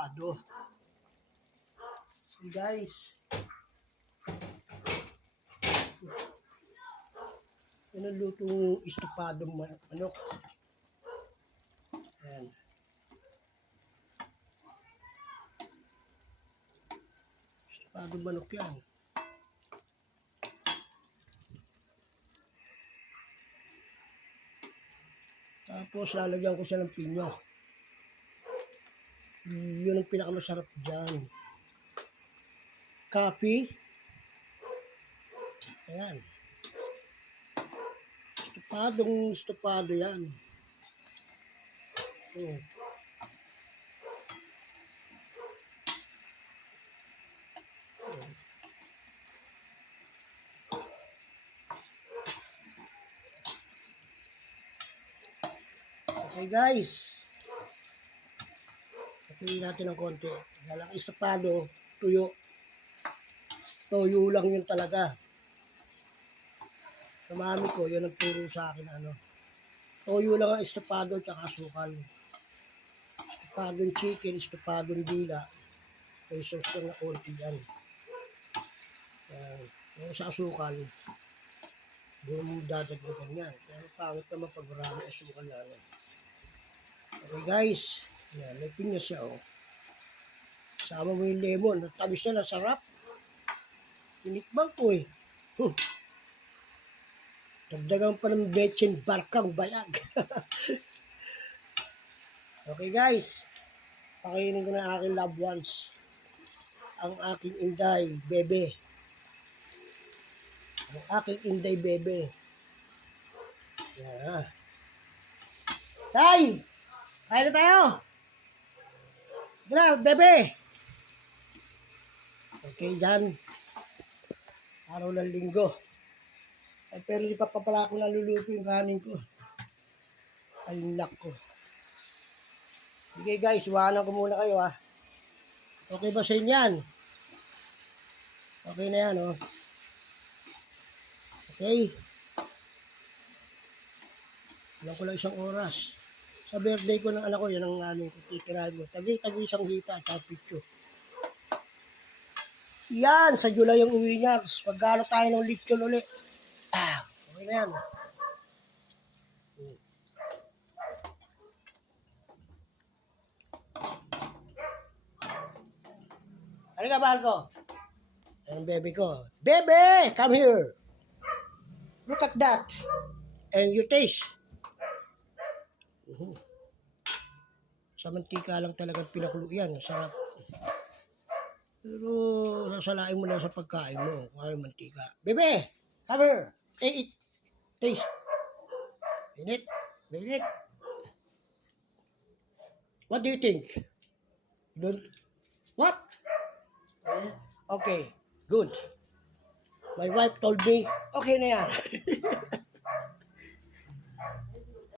estopado. So guys, yan ang lutong estopadong manok. Ayan. Estopadong manok yan. Tapos lalagyan ko siya ng pinya. Yun ang pinakamasarap dyan. Coffee. Ayan. Estopado yan. Okay guys. Patuloy natin ng konti. Walang estopado, tuyo. Tuyo lang yun talaga. Sa mami ko, yun ang turo sa akin. Tuyo lang ang estopado at asukal. Estopadong chicken, estopadong dila. May sauce na konti yan. Yung sa asukal, doon mo dadagdagan yan. Pero pangit naman pag marami asukal na. Okay guys, yan, may pinya siya Sama mo yung lemon, tamis na, sarap. Tinikbang ko Dagdagan pa ng betchen barkang bayag. Okay guys, pakainin ko na aking loved ones. Ang aking inday, bebe. Ang aking inday, bebe. Yan. Tay! Kain na tayo! Tara, bebe! Okay, dyan. Araw ng linggo. Ay, pero di pa pala ako naluluto yung kanin ko. Ay, luck ko. Okay guys, iwanan ko muna kayo Okay ba sa inyo yan? Okay na yan Okay. Ilan ko lang isang oras. Sa birthday ko ng anak ko, yan ang aming titirahin mo. Tagi isang hita at picture. Yan, sa July yung uwi niya. Pagkano tayo ng lechon ulit. Okay na yan. Ano ka, mahal ko? Ayan, baby ko. Bebe, come here. Look at that. And you taste. Sa mantika lang talagang pinakulo yan. Sarap. Pero nasalain mo na sa pagkain mo kung ano mantika. Bebe, come here. Take it. Taste. Init. Init. What do you think? You don't? What? Okay. Good. My wife told me, okay na yan.